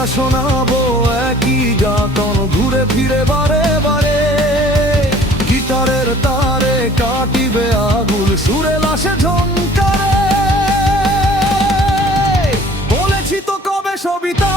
কথা শোনাবো, একই গাতন ঘুরে ফিরে বারে বারে। গিটারের তারে কাটিবে আগুন, সুরে লাশে ঝঙ্কারে বলেছি তো কবে সবিতা